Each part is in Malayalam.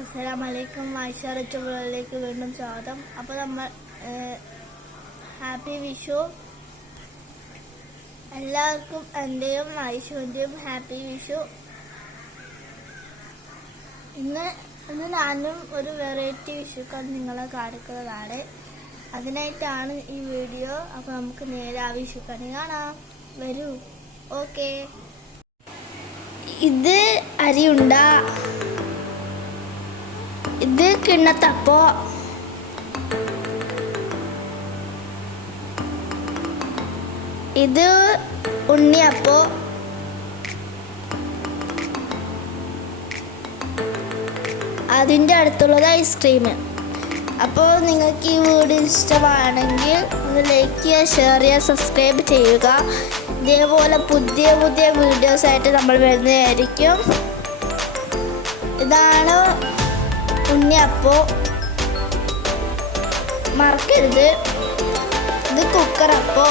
അസ്സലാമലൈക്കും. ആയിഷ റിച്ചുകളിലേക്ക് വീണ്ടും സ്വാഗതം. അപ്പോൾ നമ്മൾ ഹാപ്പി വിഷു എല്ലാവർക്കും. എൻ്റെയും ആയിഷുവിൻ്റെയും ഹാപ്പി വിഷു. ഇന്ന് ഞാനും ഒരു വെറൈറ്റി വിഷുക്കൾ നിങ്ങളെ കാണിക്കുന്നതാണ്. അതിനായിട്ടാണ് ഈ വീഡിയോ. അപ്പോൾ നമുക്ക് നേരെ ആ വിഷുക്കണി കാണാം. വരൂ. ഓക്കെ. ഇത് അരിയുണ്ട, ഇത് കിണ്ണത്തപ്പോ, ഇത് ഉണ്ണിയപ്പോ, അതിൻ്റെ അടുത്തുള്ളത് ഐസ്ക്രീം. അപ്പോൾ നിങ്ങൾക്ക് ഈ വീഡിയോ ഇഷ്ടമാണെങ്കിൽ ഒന്ന് ലൈക്ക് ചെയ്യുക, ഷെയർ ചെയ്യുക, സബ്സ്ക്രൈബ് ചെയ്യുക. ഇതേപോലെ പുതിയ വീഡിയോസ് ആയിട്ട് നമ്മൾ വരുന്നതായിരിക്കും. ഇതാണ് ഉണ്ണിയപ്പോ, മറക്കരുത്. ഇത് കുക്കറപ്പോ,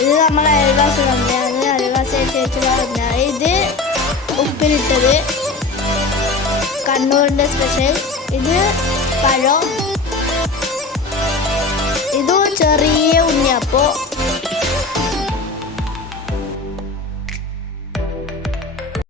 ഇത് നമ്മൾ അയൽവാസി തന്നെയാണ്, അയൽവാസി ചേച്ചി പറഞ്ഞ. ഇത് ഉപ്പിലിട്ടത്, കണ്ണൂരിൻ്റെ സ്പെഷ്യൽ. ഇത് പഴം, ഇതും ചെറിയ ഉണ്ണിയപ്പോ.